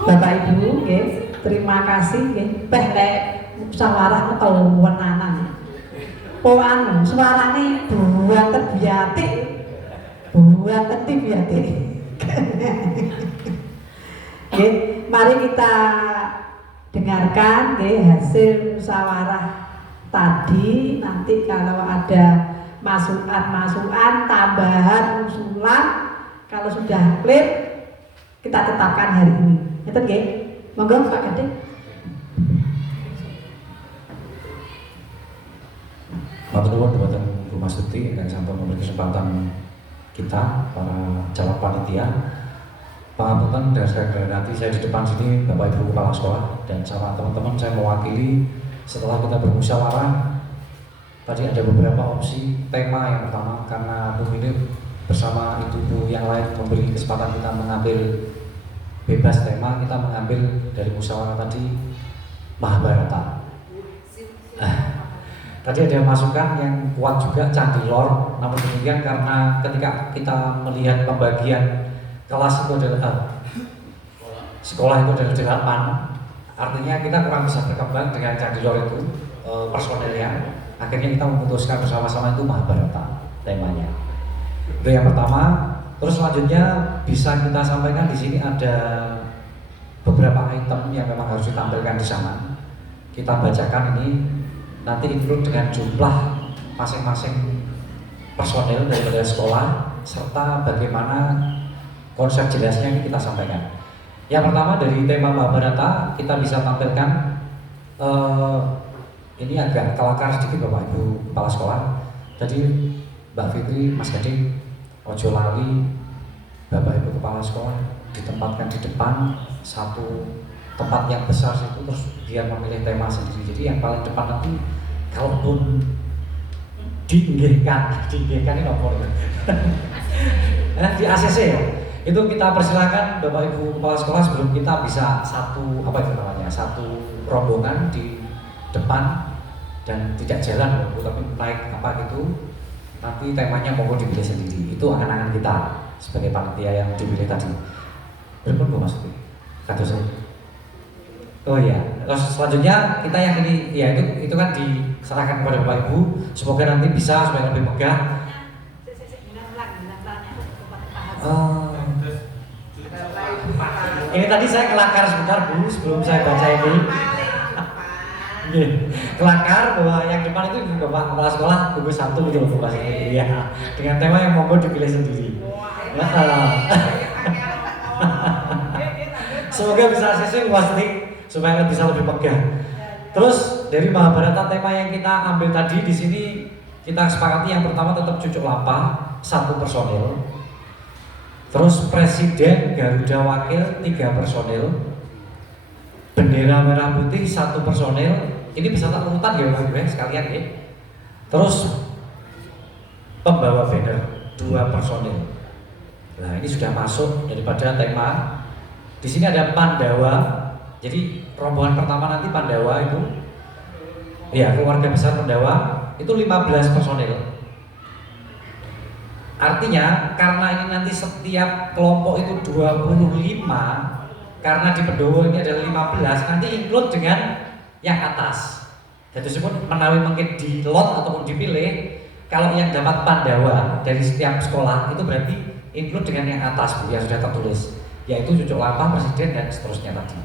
Bapak Ibu, terima kasih. Lek musyawarah keluwenanan. Anu suarane buatan biatik. Buatan biatik. Mari kita dengarkan hasil musyawarah tadi. Nanti kalau ada masukan, tambahan, usulan, kalau sudah clear kita tetapkan hari ini. Ngeten nggih? Monggo Pak Gading. Matur nuwun dumateng Bu Mastuti ingkang sampun memberi kesempatan kita para calon panitia. Pangapunten dan saya nanti saya di depan sini Bapak Ibu Kepala Sekolah dan sama teman-teman saya mewakili setelah kita bermusyawarah. Tadi ada beberapa opsi tema. Yang pertama karena Bu Minir bersama ibu-ibu yang lain memberi kesempatan kita mengambil bebas tema, kita mengambil dari musyawarah tadi Mahabharata. Tadi ada masukan yang kuat juga Candi Lor. Namun demikian karena ketika kita melihat pembagian kelas itu adalah sekolah itu adalah 8, artinya kita kurang bisa berkembang dengan Candi Lor itu personelnya. Akhirnya kita memutuskan bersama-sama itu Mahabharata temanya. Itu yang pertama. Terus selanjutnya bisa kita sampaikan di sini ada beberapa item yang memang harus ditampilkan di sana. Kita bacakan ini nanti include dengan jumlah masing-masing personel daripada sekolah serta bagaimana konsep jelasnya ini kita sampaikan. Yang pertama dari tema Mahabharata kita bisa tampilkan ini agak kelakar sedikit Bapak Ibu Kepala Sekolah. Tadi Mbak Fitri, Mas Gading, ojo lali Bapak Ibu Kepala Sekolah ditempatkan di depan satu tempat yang besar itu, terus biar memilih tema sendiri. Jadi yang paling depan nanti kalaupun diinggihkan ini nomor di ACC ya, itu kita persilakan Bapak Ibu Kepala Sekolah sebelum kita bisa satu rombongan di depan dan tidak jalan tapi naik gitu. Nanti temanya monggo dipilih sendiri. Itu angan-angan kita sebagai panitia yang dipilih tadi. Berikut Bu Mas. Kados. Oh iya. Terus selanjutnya kita yang ini ya itu kan diserahkan kepada Bapak Ibu. Semoga nanti bisa supaya lebih megah. Ini tadi saya kelakar sebentar Bu sebelum saya baca ini. Kelakar bahwa yang depan itu Bapak Kepala Sekolah gugus 1 gitu loh Bu ya. Dengan tema yang monggo dipilih sendiri. Semoga bisa sesuai pasti supaya bisa lebih megah. Terus dari Mahabharata tema yang kita ambil tadi di sini kita sepakati yang pertama tetap cucuk lapah 1 personil. Terus Presiden Garuda Wakil 3 personil. Bendera merah putih 1 personil. Ini bisa tak urutan ya Bapak Ibu sekalian ya. Terus pembawa banner 2 personil. Nah ini sudah masuk daripada tema. Di sini ada Pandawa. Jadi rombongan pertama nanti Pandawa itu, ya keluarga besar Pandawa itu 15 personil. Artinya karena ini nanti setiap kelompok itu 25, karena di Pendowo ini adalah 15, nanti include dengan yang atas. Jadi disebut menawi mungkin di lot ataupun dipilih, kalau yang dapat Pandawa dari setiap sekolah itu berarti include dengan yang atas Bu, yang sudah tertulis, yaitu cucuk lapah, presiden dan seterusnya tadi.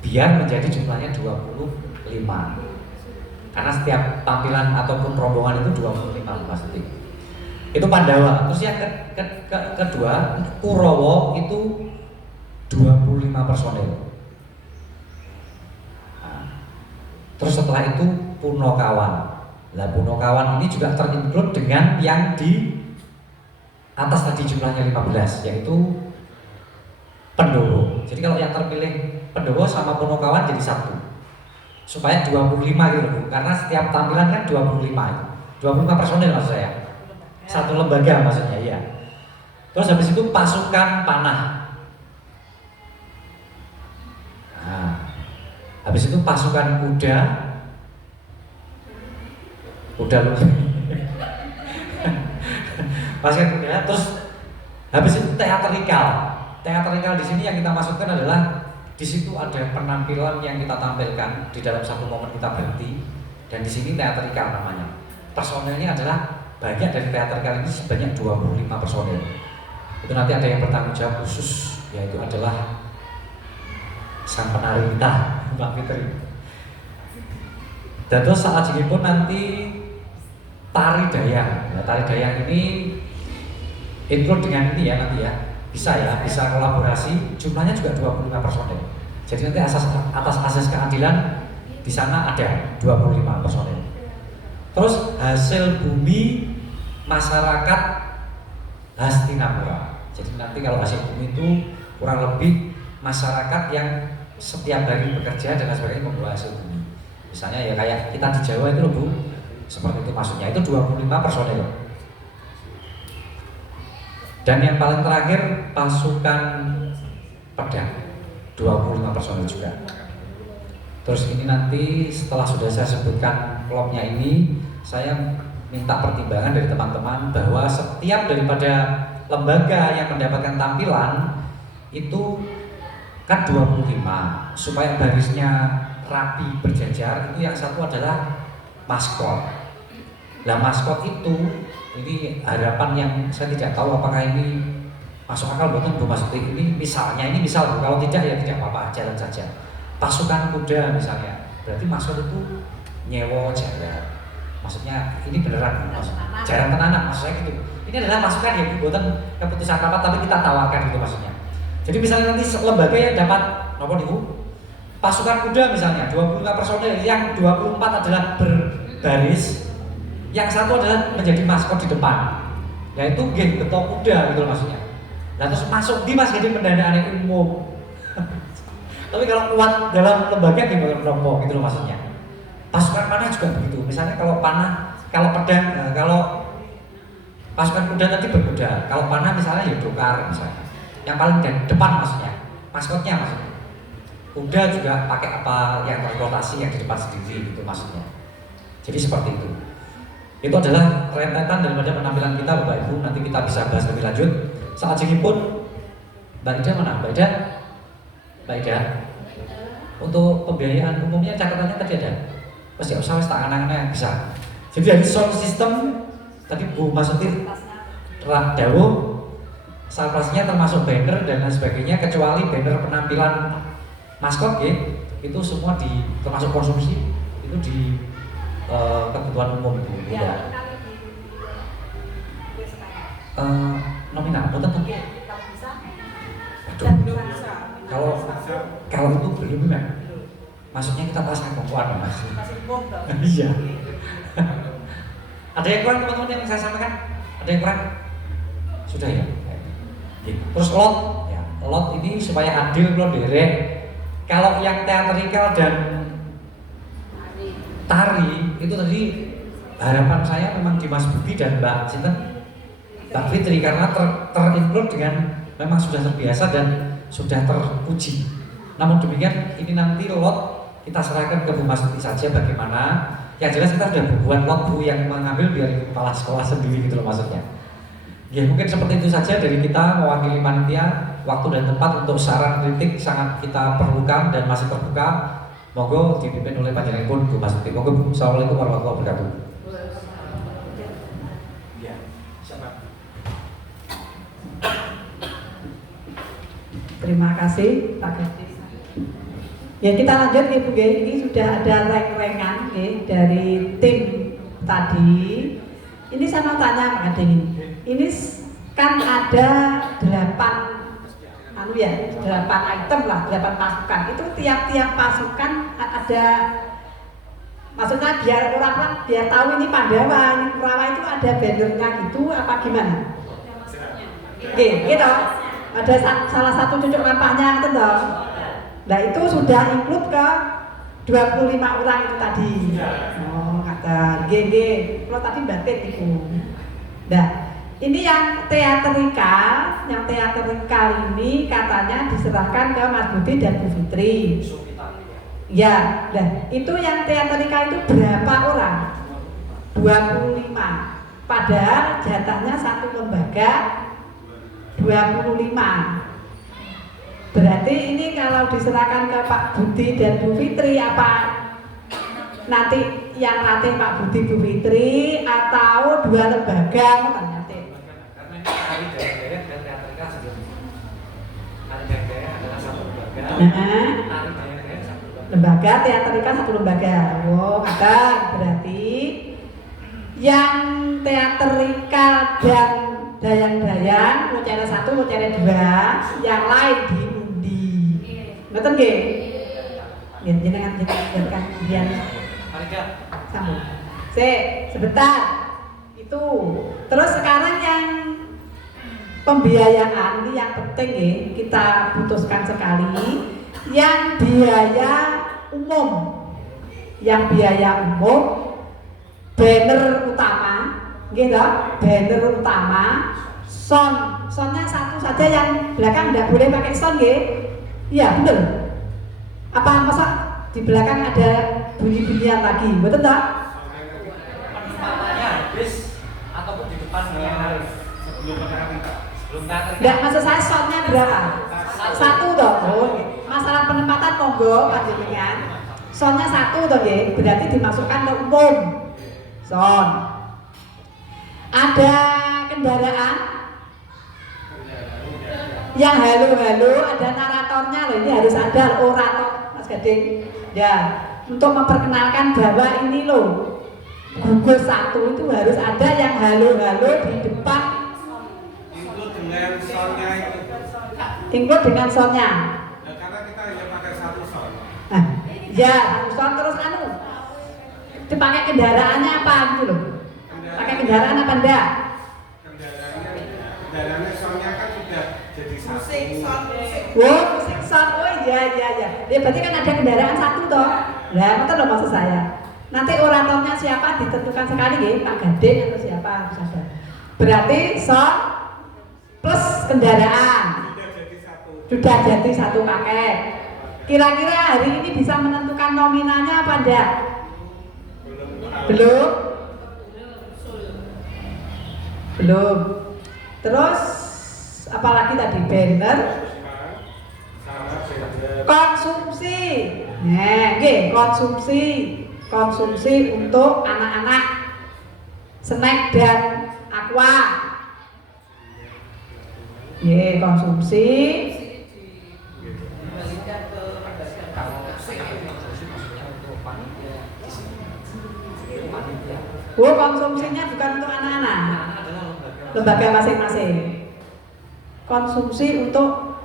Biar menjadi jumlahnya 25. Karena setiap tampilan ataupun rombongan itu 25 pasti. Itu Pandawa. Terus yang kedua Kurowo itu 25 personil. Terus setelah itu Punokawan. Nah Punokawan ini juga terinclude dengan yang di atas tadi jumlahnya 15, yaitu Pendowo. Jadi kalau yang terpilih Pendowo sama Punokawan jadi 1. Supaya 25 gitu Bu. Karena setiap tampilan kan 25 itu. 25 personil maksud saya. Satu lembaga maksudnya, iya. Terus habis itu pasukan panah. Nah, habis itu pasukan kuda. Kuda lu. Pasukan kuda. Terus habis itu teatrikal. Teatrikal di sini yang kita masukkan adalah di situ ada penampilan yang kita tampilkan di dalam satu momen kita berhenti, dan di sini teatrikal namanya. Personilnya adalah banyak dari teatrikal ini sebanyak 25 personil. Itu nanti ada yang bertanggung jawab khusus, yaitu adalah sang penari kita, Mbak Fitri. Dan terus saat ini pun nanti tari dayang. Nah, tari dayang ini include dengan ini ya nanti ya. Bisa kolaborasi, jumlahnya juga 25 personil. Jadi nanti atas asas keadilan di sana ada 25 personil. Terus hasil bumi masyarakat Hastinapura. Jadi nanti kalau hasil bumi itu kurang lebih masyarakat yang setiap hari bekerja dan sebagainya membawa hasil bumi. Misalnya ya kayak kita di Jawa itu loh Bu, seperti itu maksudnya. Itu 25 personil. Dan yang paling terakhir pasukan pedang 25 personil juga. Terus ini nanti setelah sudah saya sebutkan klubnya ini, saya minta pertimbangan dari teman-teman bahwa setiap daripada lembaga yang mendapatkan tampilan itu kan 25, supaya barisnya rapi berjajar. Itu yang satu adalah maskot. Nah maskot itu, ini harapan yang saya tidak tahu apakah ini masuk akal betul Bu Mas. Ini misalnya, ini misal Bu, kalau tidak ya tidak apa-apa, jalan saja. Pasukan kuda misalnya, berarti maskot itu nyewo jaran. Maksudnya ini beneran Bu, jaran tenanan maksud saya gitu. Ini adalah masukan ya Bu, bukan keputusan rapat tapi kita tawarkan gitu maksudnya. Jadi misalnya nanti lembaga yang dapat apa nih Bu? Pasukan kuda misalnya 25 personil, yang 24 adalah berbaris, yang satu adalah menjadi maskot di depan, yaitu geng betok kuda gitu maksudnya. Nah terus masuk di mas jadi pendanaan yang umum. Tapi kalau kuat dalam lembaga gimana kelompok gitu loh maksudnya. Pasukan panah juga begitu. Misalnya kalau panah, kalau pedang, kalau pasukan kuda tadi berkuda, kalau panah misalnya ya dokar misalnya. Yang paling depan maksudnya, maskotnya maksudnya. Kuda juga pakai apa yang transportasi yang di depan sendiri gitu maksudnya. Jadi seperti itu. Itu adalah rentetan daripada penampilan kita Bapak Ibu, nanti kita bisa bahas lebih lanjut. Saat ini pun Mbak Ida mana? Mbak Ida? Mbak Ida? Untuk pembiayaan umumnya catatannya tadi ada? Pasti usah tangan-tangannya bisa. Jadi dari sound system tadi Bu Masuti Dawo, salpasnya termasuk banner dan lain sebagainya, kecuali banner penampilan maskot ya, itu semua termasuk konsumsi itu di kebutuhan umum itu ya. Nominal, betul tuh. Kalau itu belum ya. Maksudnya kita pasang kompoan Mas. Iya. Ada yang kurang teman-teman yang saya sampaikan? Ada yang kurang? Sudah ya. Terus lot, ya. Lot ini supaya adil kalau derek. Kalau yang teatrikal dan tari itu tadi harapan saya memang di Mas Budi dan Mbak Fitri, karena terinclude dengan memang sudah terbiasa dan sudah teruji. Namun demikian ini nanti lot kita serahkan ke Bu Mas Budi saja bagaimana. Yang jelas kita sudah membuat lot Bu, yang mengambil biar kepala sekolah sendiri gitu loh maksudnya. Ya mungkin seperti itu saja dari kita mewakili panitia. Waktu dan tempat untuk saran kritik sangat kita perlukan dan masih terbuka. Monggo dipimpin oleh panjenenganipun Bu Mas Budi. Monggo Bu. Assalamualaikum warahmatullahi wabarakatuh. Ya, siapa? Terima kasih Pak Gadis. Ya kita lanjut ya Bu. Ini sudah ada rank-rankan dari tim tadi. Ini saya mau tanya Pak Gadis. Ini kan ada 8 item lah, 8 pasukan. Itu tiap-tiap pasukan ada, maksudnya biar orang-orang biar tahu ini Pandawa, ini Kurawa itu ada bannernya gitu apa gimana? Oke, gitu. ada salah satu cucuk lampahnya itu toh. Nah itu sudah include ke 25 orang itu tadi. Oh kata GG, kalau tadi batin itu. Nah ini yang teatrikal ini katanya diserahkan ke Mas Budi dan Bu Fitri. Ya, nah itu yang teatrikal itu berapa orang? 25. Padahal jatahnya satu lembaga 25. Berarti ini kalau diserahkan ke Pak Budi dan Bu Fitri apa nanti yang latih Pak Budi Bu Fitri atau dua lembaga nanti? Karena ini hari daerah dan teatrikal sebelumnya. Hari daerah adalah satu lembaga. Hari daerah satu lembaga teatrikal satu lembaga. Oh, kata berarti yang teatrikal dan dayang-dayang mau cara satu mau cara dua, yang lain diundi. Betul nggih? Nggih, jenengan kan biar sambung. Sebentar. Itu. Terus sekarang yang pembiayaan ini yang penting ya, kita putuskan sekali. Yang biaya umum. Yang biaya umum banner utama, gitu, banner utama, soundnya satu saja yang belakang tidak boleh pakai sound, gitu. Iya betul. Apa masa di belakang ada bunyi-bunyian lagi, betul tak? Penempatannya habis ataupun di depan yang hari sebelum teatrikal. Tidak, maksud saya soundnya berapa? Satu toh. Oh, masalah penempatan monggo panjenengan. Soundnya satu toh, gitu. Berarti dimasukkan ke umum. Sound. Ada kendaraan yang halo-halo, ada naratornya loh, ini harus ada orator Mas Gading. Ya, untuk memperkenalkan bahwa ini loh gugus satu itu harus ada yang halo-halo di depan. Include dengan soundnya itu. Include dengan soundnya. Nah, karena kita hanya pakai satu sound. Nah, ya, sound terus dipakai kendaraannya apa gitu loh? Pakai kendaraan apa enggak? Kendaraannya soundnya kan sudah jadi satu. Musik sound, oh iya. Ya berarti kan ada kendaraan satu toh. Lah, betul loh maksud saya. Nanti oratornya siapa ditentukan sekali ya, Pak Gading atau siapa harus ada. Berarti sound plus kendaraan sudah jadi satu paket. Kira-kira hari ini bisa menentukan nominalnya apa enggak? Belum. Terus apalagi tadi banner konsumsi. Nah, nggih, konsumsi untuk anak-anak, snack dan aqua. Nggih, konsumsi. Oh, konsumsinya bukan untuk anak-anak, lembaga masing-masing. Konsumsi untuk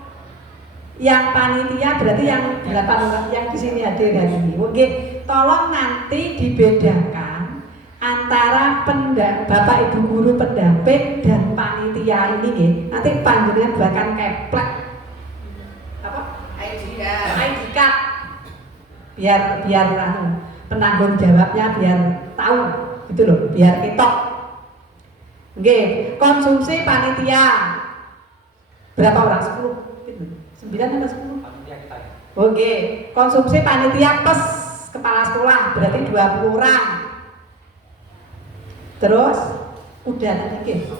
yang panitia berarti yang 8 orang yang di sini hadir hari ini. Oke, tolong nanti dibedakan antara Bapak Ibu guru pendamping dan panitia ini nih. Nanti panjenengan bahkan keplek apa? ID card. Biar penanggung jawabnya biar tahu gitu loh, biar ketok. Oke, konsumsi panitia berapa orang? 10 gitu. 9 atau 10? Panitia kita ya. Oke, konsumsi panitia plus kepala sekolah berarti 20 orang. Terus udah tadi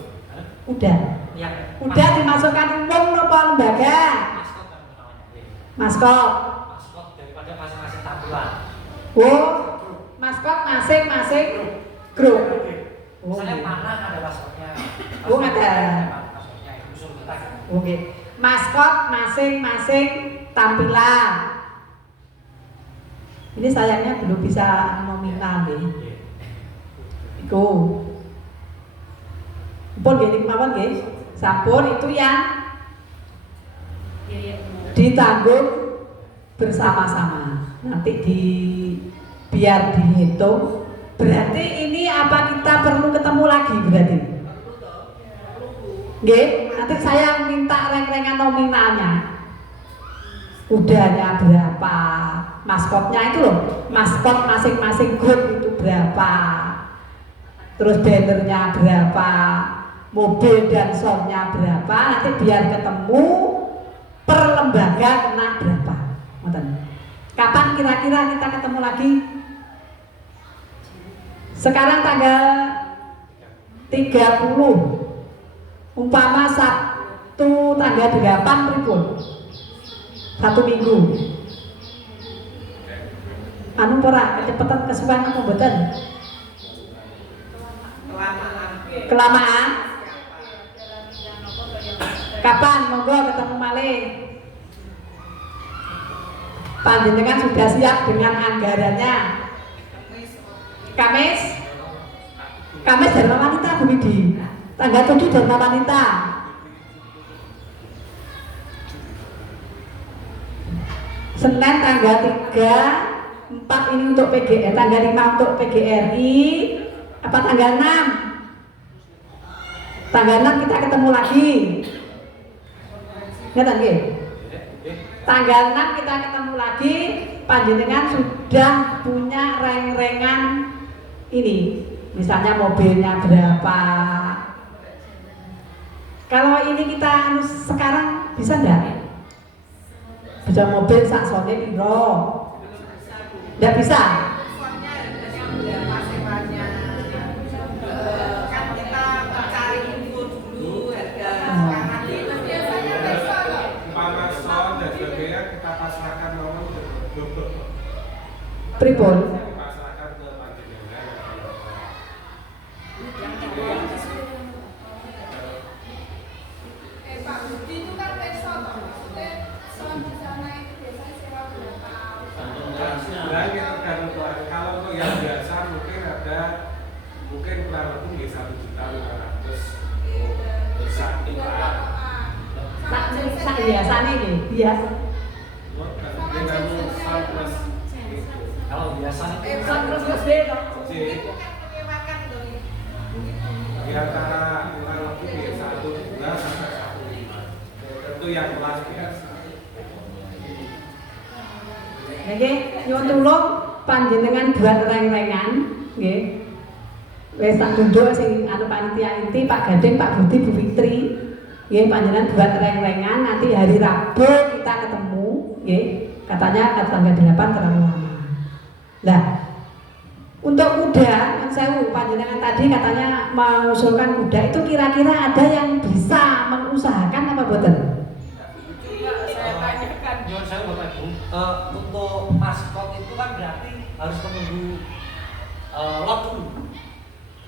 udah. Ya. Udah dimasukkan umum apa lembaga? Maskot. Maskot daripada masing-masing tampilan. Oh, maskot masing-masing grup. Misalnya panah ada maskotnya. Oh, ada. Maskotnya itu usul kita kan. Oke. Maskot masing-masing tampilan. Ini sayangnya belum bisa nominal nih. Iku. Pun gini kemauan guys. Sampun itu yang ditanggung bersama-sama. Nanti biar dihitung. Berarti ini apa kita perlu ketemu lagi berarti? Nggih, nanti saya minta reng-rengan nominalnya. Kudanya berapa? Maskotnya itu loh, maskot masing-masing grup itu berapa? Terus bannernya berapa? Mobil dan soundnya berapa? Nanti biar ketemu per lembaga kena berapa? Kapan kira-kira kita ketemu lagi? Sekarang tanggal 30. Umpama Sabtu tanggal 8 pripun? 1 minggu. Anu ora kecepatan kesuwen apa mboten? Kelamaan. Kapan monggo ketemu malih? Panjenengan sudah siap dengan anggarannya? Kamis? Kamis Dharma Wanita Bu Widi. Tanggal 7 Dharma Wanita. Senin tanggal 3, 4 ini untuk PGR, tanggal 5 untuk PGRI. Apa tanggal 6? Tanggal 6 kita ketemu lagi. Ngeten nggih? Tanggal 6 kita ketemu lagi. Panjenengan sudah punya reng-rengan ini. Misalnya mobilnya berapa? Kalau ini kita sekarang bisa enggak? Bisa mobil saksone piro? Enggak bisa. Kan kita cari info dulu harga Umpama sound dan sebagainya kita pasrahkan nomor Pripun? pasrahkan ke panjenengan. Pak Budi itu kan besok, maksudnya soal di sana itu biasanya sewa berapa? Sebenarnya tergantung kelas. Kalau untuk yang biasa mungkin ada kurang lebih 1.500.000 bisa Sak biasane nggih, biasa. dengan sound plus itu. Kalau biasanya Jadi di antara kurang lebih 1.2 sampai 1.5. Itu yang kelas biasa. Nggih, nyuwun tulung panjenengan buat reng-rengan, nggih. Wis tak tunduk sing anu panitia inti Pak Gading, Pak Budi, Bu Fitri. Nggih, panjenengan buat reng-rengan nanti hari Rabu kita ketemu, nggih. Katanya tanggal 8 terlalu lama. Lah, untuk kuda, yang sewu panjenengan tadi katanya mengusulkan kuda itu kira-kira ada yang bisa mengusahakan apa boten? Nyuwun sewu Bapak Ibu, untuk maskot itu kan berarti harus menunggu lot dulu.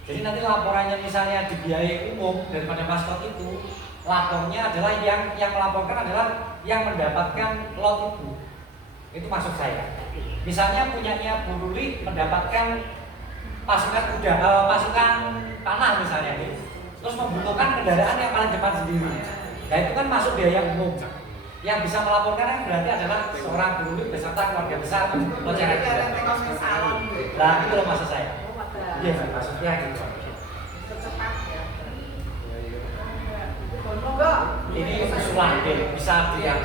Jadi nanti laporannya misalnya dibiayai umum daripada maskot itu, lapornya adalah yang melaporkan adalah yang mendapatkan lot itu. Itu maksud saya. Misalnya punyanya Bu Ruli mendapatkan pasukan kuda, pasukan panah misalnya, terus membutuhkan kendaraan yang paling depan sendiri. Nah itu kan masuk biaya umum. Yang bisa melaporkan yang berarti adalah seorang Bu Ruli beserta keluarga besar lonceng kuda. Nah itu loh maksud saya. Iya maksudnya gitu. Ini usulan deh, bisa dia.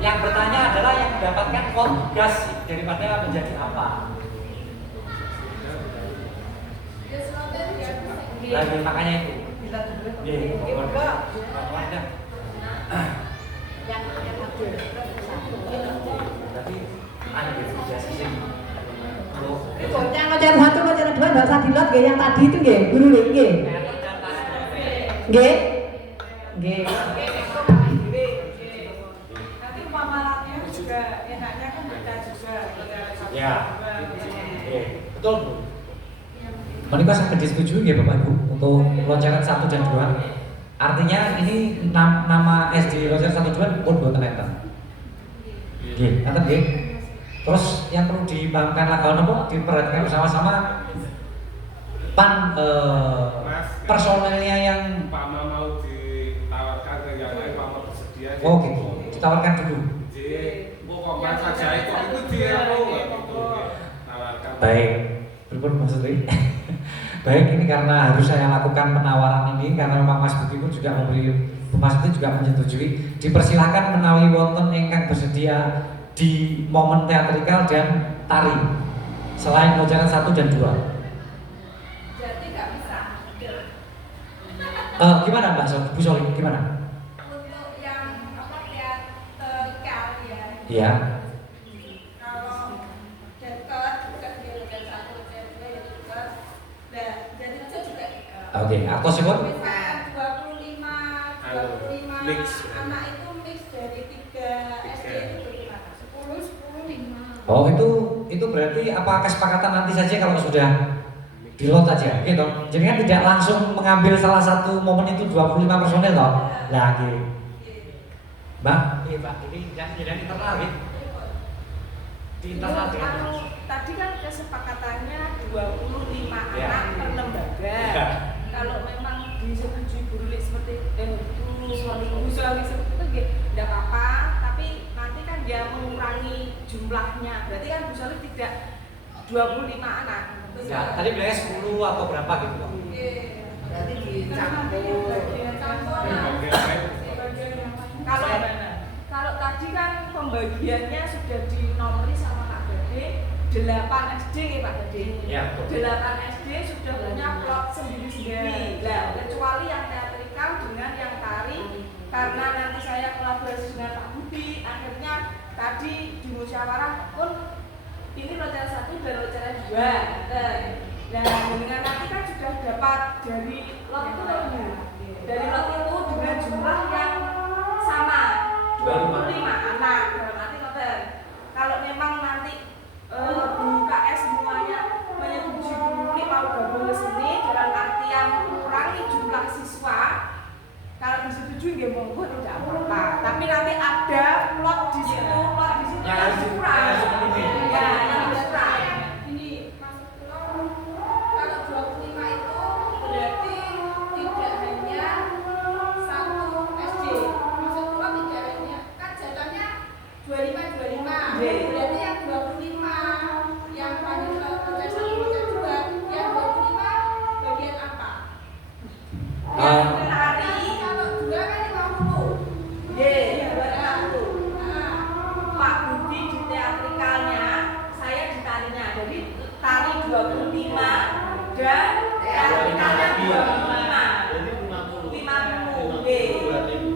Yang bertanya adalah yang mendapatkan tugas daripada menjadi apa. Lagi makanya itu. Tapi ada biasa sih. Yang lonceng 1, lonceng 2 enggak usah dilot nggih, yang tadi itu nggih, guru nggih. Nggih. Nggih. nanti pemalatnya juga enaknya kan beda juga. Ya. Betul Bu. Menikah sangat disetujui ya Bapak Ibu untuk loncengan 1 dan 2. Artinya ini nama SD loncengan 1 2 pun buatan enten. Nggih, enten nggih. Terus yang perlu dipahamkan lagi diperhatikan bersama-sama personelnya yang Umpama mau ditawarkan ke yang lain, Pak bersedia. oh gitu, ditawarkan dulu. Jadi, pokoknya saja itu dia mau nggak gitu. Tawarkan. Baik, berpun maksudnya. Baik, ini karena harus saya lakukan penawaran ini karena memang Mas Budi pun juga Mas Budi juga menyetujui. Dipersilakan menawi wonten ingkang bersedia di momen teatrikal dan tari selain pelajaran 1 dan 2. Jadi nggak bisa. Gimana Mbak Bu Soli? Gimana? Untuk yang apa teatrikal ya. Iya. Kalau deket bukan di level 1, level 2 ya deket. Nah, jadi itu juga. Oke, artosipun? Misalkan 25 Mix. anak itu mix dari 3 SD itu bagaimana? 10, 5. Oh, itu berarti apa kesepakatan nanti saja kalau sudah di lot aja, gitu. Jadi kan tidak langsung mengambil salah satu momen itu 25 personil toh. Lagi. Mbak? Iya Pak, ini yang internal gitu. Di internal dengan Tadi kan kesepakatannya 25 Ya. anak per lembaga. Ya. Kalau memang disetujui Bu Lili seperti Bu Soli seperti itu tidak apa-apa, tapi nanti kan dia mengurangi jumlahnya. Berarti kan Bu Soli tidak 25 anak. ya, tadi bilangnya 10 atau berapa gitu Pak. Berarti dicampur. Kalau kalau tadi kan pembagiannya sudah dinomori sama Pak Gade 8 SD ya Pak Gade. Ya, betul. 8 SD sudah punya plot sendiri-sendiri. Nah, kecuali yang teatrikal dengan yang tari, karena nanti saya kolaborasi dengan Pak Budi, akhirnya tadi di musyawarah pun ini locara 1 dan locara 2. Nah, dengan nanti kan sudah dapat dari lot itu dari lot itu dengan jumlah yang sama 25 anak. Dalam arti ngoten. Kalau memang nanti di KS semuanya menyetujui mau gabung ke sini dalam artian mengurangi jumlah siswa, kalau disetujui nggih monggo tidak apa-apa. Tapi nanti ada lot di situ Yang harus kurang. dipenuhi. Ya, yang harus kurang. Ini maksudnya kalau 25 itu berarti tidak hanya 1 SD. Maksudnya tidak hanya kan jatahnya 25. Berarti yang 25 yang panjang local 1 local 2 yang 25 bagian apa? Yang tari kalau 2 kan 50. Nggih, Nah, Pak Budi di teatrikalnya, saya di tarinya. Jadi tari 25 dan teatrikalnya 25. 50.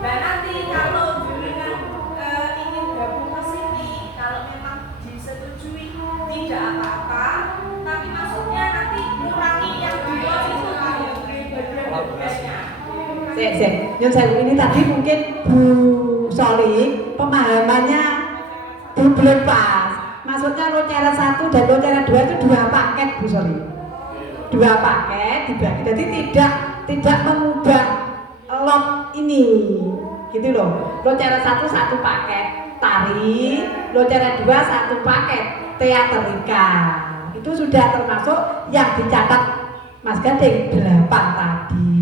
Nah, nanti kalau dengan ingin gabung ke sini, kalau memang disetujui tidak apa-apa, tapi maksudnya nanti kurangi yang di luar itu bagian-bagiannya. Sik. Nyun sewu, ini tadi mungkin Bu Soli pemahamannya belum pas. Maksudnya locara 1 dan locara 2 itu 2 paket Bu Soli. 2 paket dibagi. Jadi tidak mengubah lot ini. Gitu loh. Locara 1 paket tari, locara 2 1 paket teatrikal. Itu sudah termasuk yang dicatat Mas Gading 8 tadi.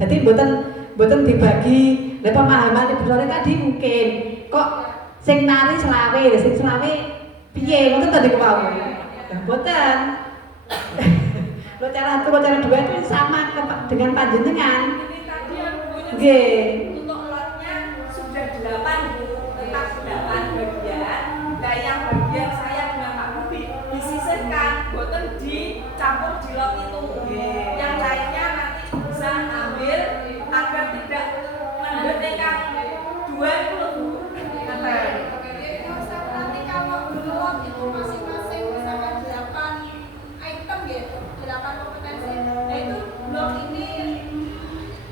Jadi mboten dibagi. Lah pemahaman Ibu Soli tadi mungkin kok sing nari selawe, sing selawe piye ngoten tadi kepau. Lah mboten. Locara 1, locara 2 itu sama dengan panjenengan. Ini tadi yang punya Nggih. untuk lotnya sudah 8 Bu, tetap 8 bagian. Nah, yang bagian saya dengan Pak Budi disisihkan, boten dicampur di lot itu. Yang lainnya nanti bisa ambil agar tidak mendetekan 2 itu loh Bu. Nanti kalau blok itu masing-masing misalkan 8 item gitu, 8 kompetensi. Nah itu blok ini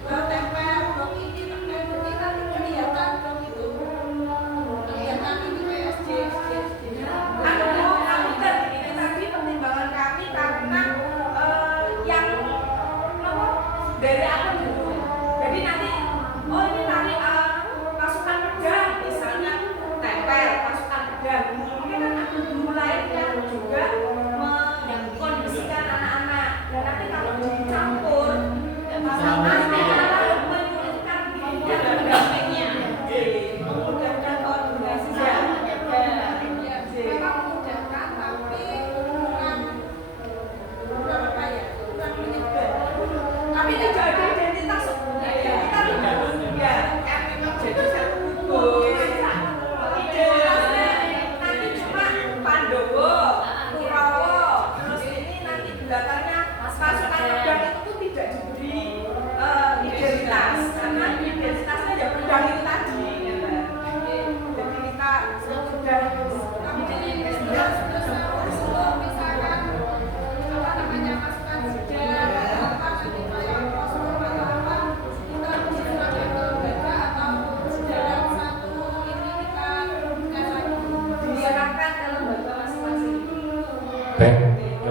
tempel, blok ini tempel, berarti kan kelihatan blok itu. Kelihatan ini kayak SD. Ini tadi pertimbangan kami karena yang dari apa dulu. Jadi nanti ini nanti pasukan pedang misalnya tempel pasukan pedang. Mungkin kan ada guru lain yang juga mengkondisikan anak-anak. Dan nanti kalau dicampur pasangan menyulitkan pendampingnya. Memudahkan koordinasinya. Memang memudahkan tapi kurang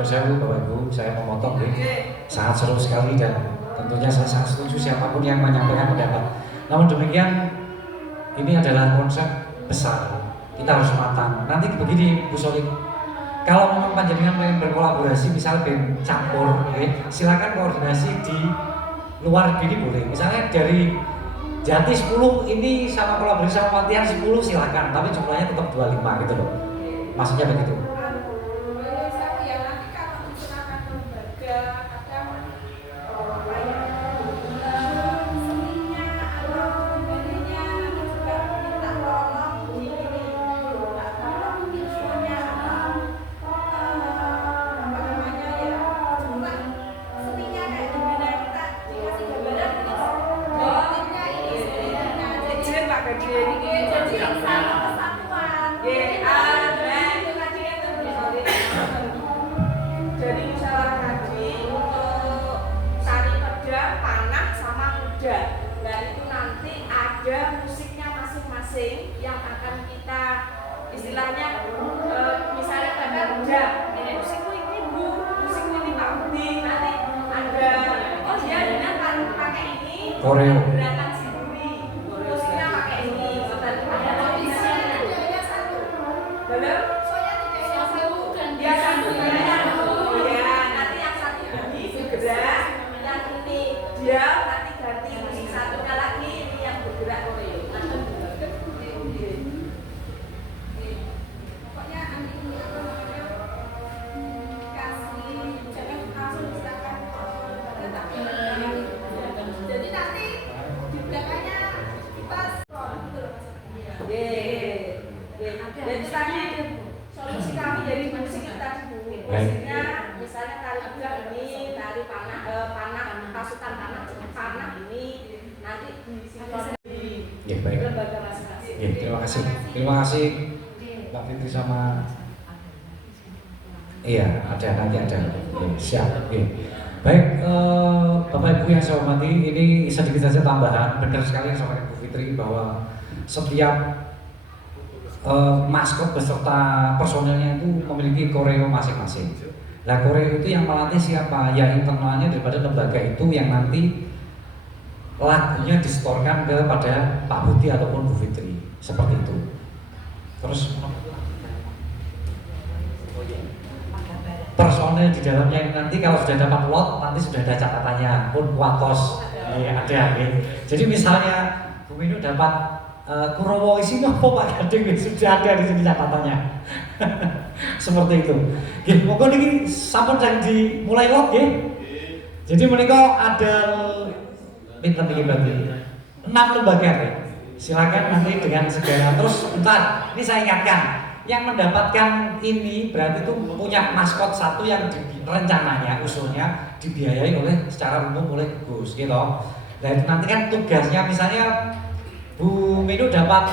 sewu Bapak Ibu, saya memotong sangat seru sekali dan tentunya saya sangat setuju siapapun yang menyampaikan pendapat. Namun demikian, ini adalah konsep besar. Kita harus matang. Nanti begini Bu Solik, kalau memang panjenengan pengen berkolaborasi, misalnya pengen campur, silakan koordinasi di luar gini boleh. Misalnya dari Jati 10 ini sama kolaborasi sama Pantian 10 silakan, tapi jumlahnya tetap 25 gitu loh. Maksudnya begitu. Koreo. Gerakan sendiri. Musiknya pakai ini. Ada tulisannya. Belum? Ya satu ya. Nanti yang satu ini bergerak, yang ini dia nanti ganti musik satunya lagi ini yang bergerak koreo. Pokoknya ini apa namanya kasih jangan langsung misalkan tapi jadi nanti di belakangnya kita scroll gitu loh Jadi tadi solusi kami dari musik itu tadi Bu. Musiknya misalnya tari pedang ini, tari panah, pasukan panah ini nanti ada sendiri Ya, baik. lembaga masing-masing. Ya, terima kasih. Terima kasih Mbak Fitri sama iya, ada nanti ada. Ya, siap. Ya. Baik, Bapak Ibu yang saya hormati, ini sedikit saja tambahan. Benar sekali yang disampaikan Bu Fitri bahwa setiap maskot beserta personelnya itu memiliki koreo masing-masing. Nah, koreo itu yang melatih siapa? Ya internalnya daripada lembaga itu yang nanti lagunya disetorkan kepada Pak Budi ataupun Bu Fitri, seperti itu. Terus personel di dalamnya ini nanti kalau sudah dapat lot nanti sudah ada catatannya pun kuatos ada ya. Jadi misalnya Bu Minu dapat Kurowo isi nopo Pak Gading sudah ada di sini catatannya. Seperti itu. Nggih, monggo niki sampun janji mulai lot nggih. Jadi menika ada pinten iki berarti 6 lembaga ya. Silakan nanti dengan segala terus bentar, ini saya ingatkan yang mendapatkan ini berarti itu punya maskot satu yang rencananya usulnya dibiayai oleh secara umum oleh Gus gitu. Dan nanti kan tugasnya misalnya Bu Minu dapat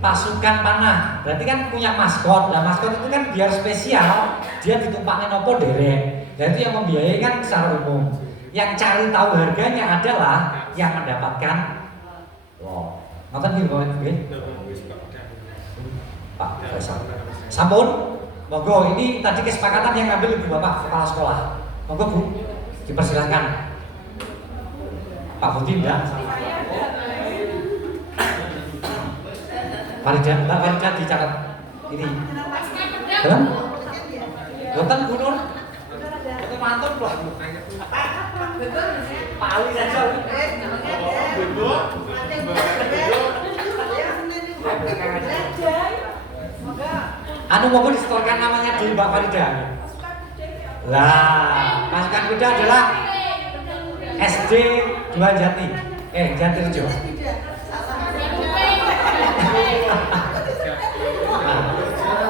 pasukan panah, berarti kan punya maskot. Nah maskot itu kan biar spesial, dia ditumpangin nopo derek. Dan itu yang membiayai kan secara umum. Yang cari tahu harganya adalah yang mendapatkan loh. Nonton di bawah itu Pak Faisal. Sampun, monggo ini tadi kesepakatan yang ngambil Ibu Bapak Kepala Sekolah. Monggo Bu, dipersilahkan. Pak Budi enggak? Farida, Mbak Farida dicatat ini. Belum? Bukan gunung. Itu mantap loh. Pak Ali saja. Anu mau disetorkan namanya di Mbak Farida. Lah, pasukan kuda adalah SD 2 Jati. Jati Rejo.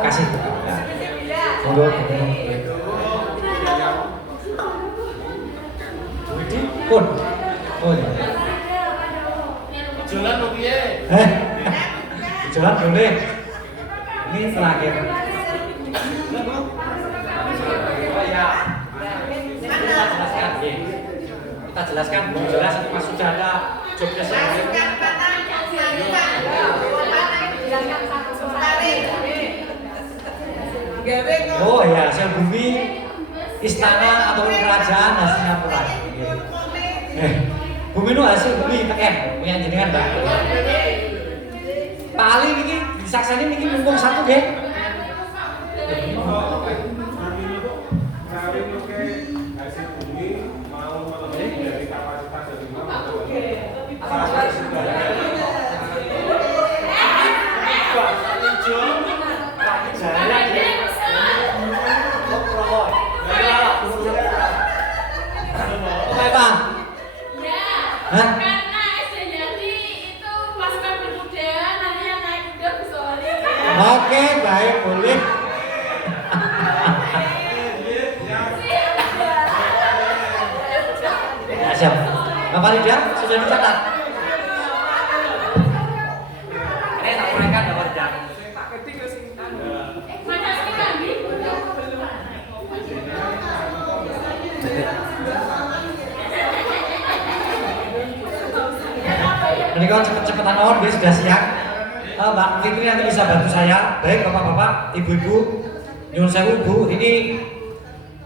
Kasih. Monggo. Pun. Oh ya. Jalan lo piye? Jalan boleh. Ini terakhir. Oh ya. Kita jelaskan belum jelas ini Mas sudah ada job desk-nya. Oh ya, sel bumi istana atau kerajaan dan Singapura. Bu Minu hasil bumi teken punya jenengan Mbak. Pak Ali niki disakseni niki mumpung satu nggih. Kami oke hasil bumi mau melebihi dari kapasitas dari mana? Pak. Hah? Karena SDJati itu pasukan berkuda, nanti yang naik kuda Bu Soli. Oke, baik, boleh. Ya, siap. Bapak Rida, sudah dicatat? Ini tak uraikan Bapak Rida. Pak Ketik wis anu. Mana sih kami? Ini kalau cepet-cepetan awal, dia sudah siap. Mbak Fitri nanti bisa bantu saya. Baik, bapak-bapak, ibu-ibu, nyuwun sewu Bu, ini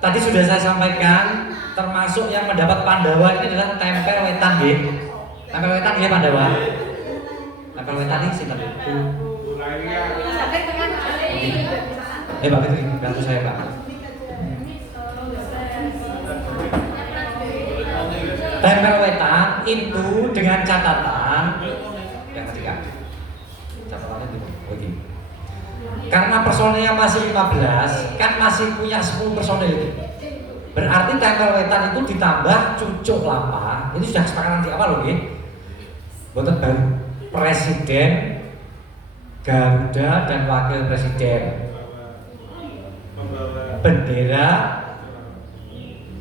tadi sudah saya sampaikan, termasuk yang mendapat Pandawa ini adalah tempel wetan, nggih. Tempel wetan nggih Pandawa. Tempel wetan ini sinten Bu? Mbak Fitri, bantu saya Pak. Tempel wetan itu dengan catatan yang ketiga. Catatannya itu begini. Karena personilnya masih 15, kan masih punya 10 personil itu. Berarti tempel wetan itu ditambah cucuk lapa. Ini sudah kesepakatan di awal loh, nggih. Boten baru. Presiden, Garuda dan Wakil Presiden.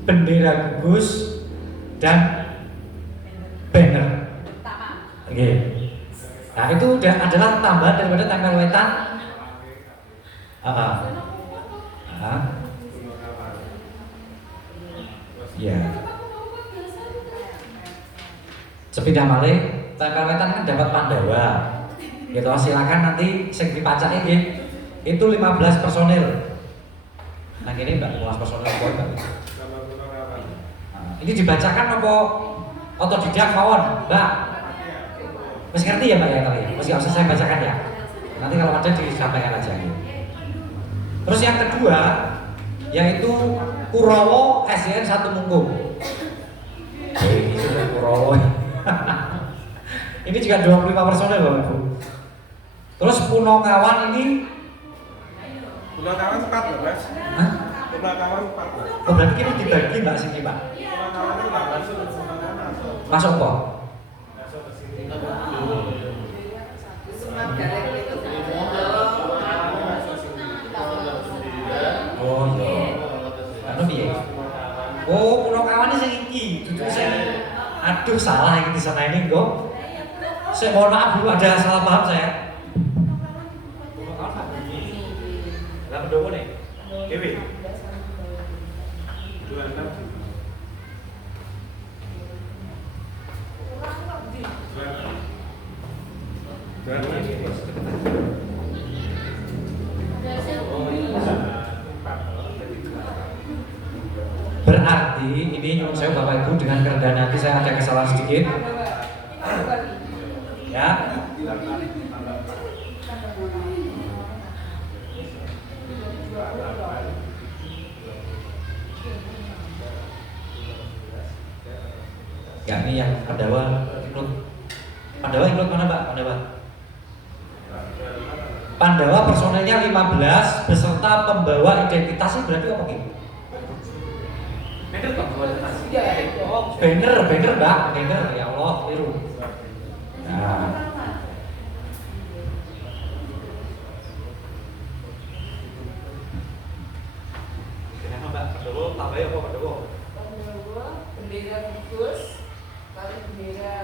Bendera gugus dan banner. Oke. Nah itu udah adalah tambahan daripada tempel wetan. Ya. Sepindah malih, tempel wetan kan dapat Pandawa. Gitu, silakan nanti sing dipacake nggih. Itu 15 personil. Nah ini Mbak, 15 personil apa Mbak? Ini dibacakan apa otodidak mawon, Mbak? Masih ngerti ya Mbak ya kali ya? Masih nggak usah saya bacakan ya? Nanti kalau ada disampaikan aja. Terus yang kedua, yaitu Kurawa SDN 1 Mungkung. Ini sudah Kurawa. Ini juga 25 personel Bapak Ibu. Terus Punokawan ini Punokawan 14. Hah? Punokawan 14. Oh berarti kita dibagi Mbak sini Pak? Punokawan itu nggak masuk, Punokawan masuk. Masuk kok? Masuk ke sini. Oh iya. Anu piye? Oh Punokawan ini sing iki, dudu sing aduh salah iki di sana ini kok. Saya mohon maaf Bu, ada salah paham saya. Lah pendowo nih. Dewi. 26. Berarti ini nyuwun saya Bapak Ibu dengan kerendahan hati saya ada kesalahan sedikit. Ya. Ya ini yang Pandawa ikut. Pandawa ikut mana Mbak? Pandawa personelnya 15 beserta pembawa identitas berarti apa gitu? Bener kok bawa tas. Banner Mbak, banner ya Allah keliru. Nah. Kenapa Mbak? Pendowo tambah apa pendowo? Bendera gugus, lalu bendera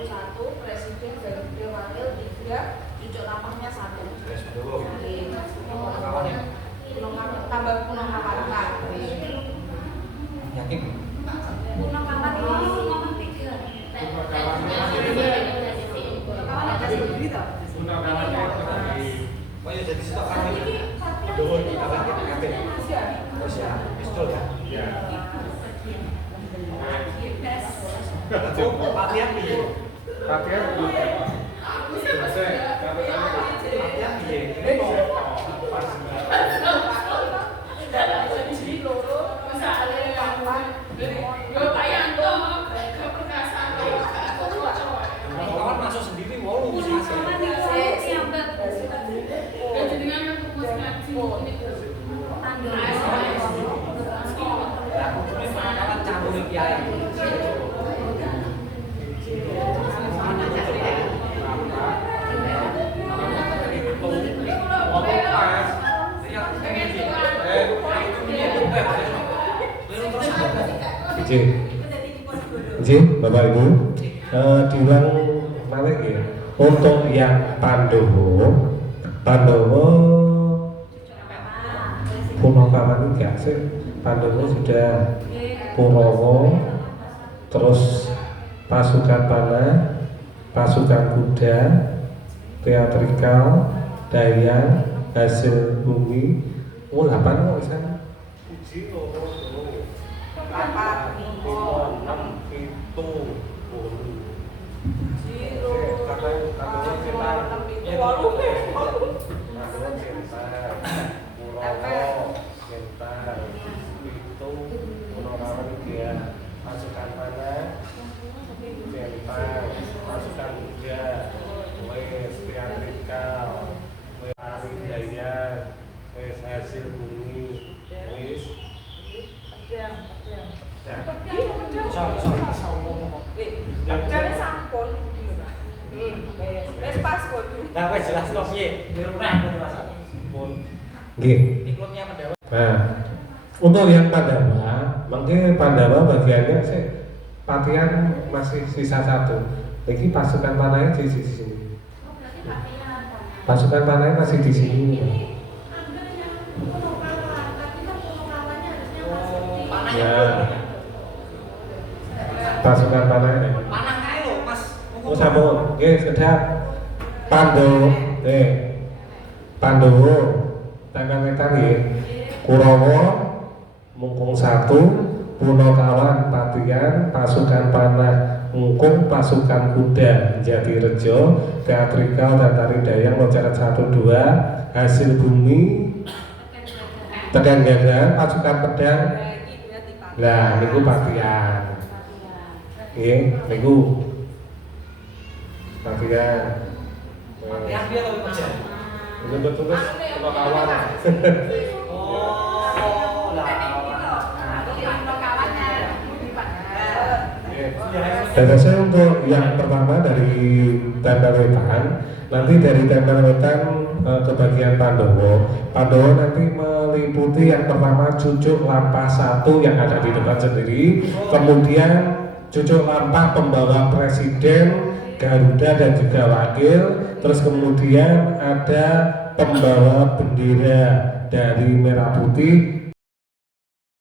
satu, presiden, garuda, wakil, 3, cucuk lapangnya 1. Beres pendowo. Punokawan tambah Punokawan Pak. Yakin? Punokawan ini nomor 3. Punokawan ada sendiri toh? Punokawannya itu dari Oh ya jadi stok kami. Pendowo di kawan kita kabeh. Iya. Latihan piye? Latihan dulu. Selesai. Latihan piye? Ini mau pas. Kawan masuk sendiri, wow, kawan campur kiai. Izin Bapak Ibu, diulang balik ya. Untuk yang Pandowo Punokawan enggak sih? Pandowo sudah, Kurawa, terus pasukan panah, pasukan kuda, teatrikal, daya, hasil bumi. 8 kok di sana. Pasukan panah, centang, pasukan kuda, wes teatrikal, wes tari daya, wes hasil bumi, wes Jadi sampun. Wes pas kok. Nah, wes jelas kok piye? Di rumah pun. Nggih. Ikutnya Pandawa. Nah, untuk yang Pandawa, mungkin Pandawa bagiannya sih Patian masih sisa 1. Lagi pasukan panahnya di sini. Pasukan panahnya masih di sini. Ya. Pasukan panahnya. Panah kae lho, Mas. Oh sampun, nggih sedap. Pandowo, Tangkang Wetan nggih. Kurawa mungkung 1, Punokawan Patian, pasukan panah Mungkung, pasukan kuda Jatirejo, teatrikal dan tari dayang Lojaran 1, 2, hasil bumi Tekan Gagang, pasukan pedang. Lah niku Patian. Nggih, niku Patian. Latihan piye to kerja? Ini betul-betul Punokawan. Oh, lah. Dan saya untuk yang pertama dari Tempel Wetan, nanti dari Tempel Wetan ke bagian Pandowo. Pandowo nanti meliputi yang pertama cucuk lampah 1 yang ada di depan sendiri, kemudian cucuk lampah pembawa presiden, Garuda dan juga wakil, terus kemudian ada pembawa bendera dari Merah Putih,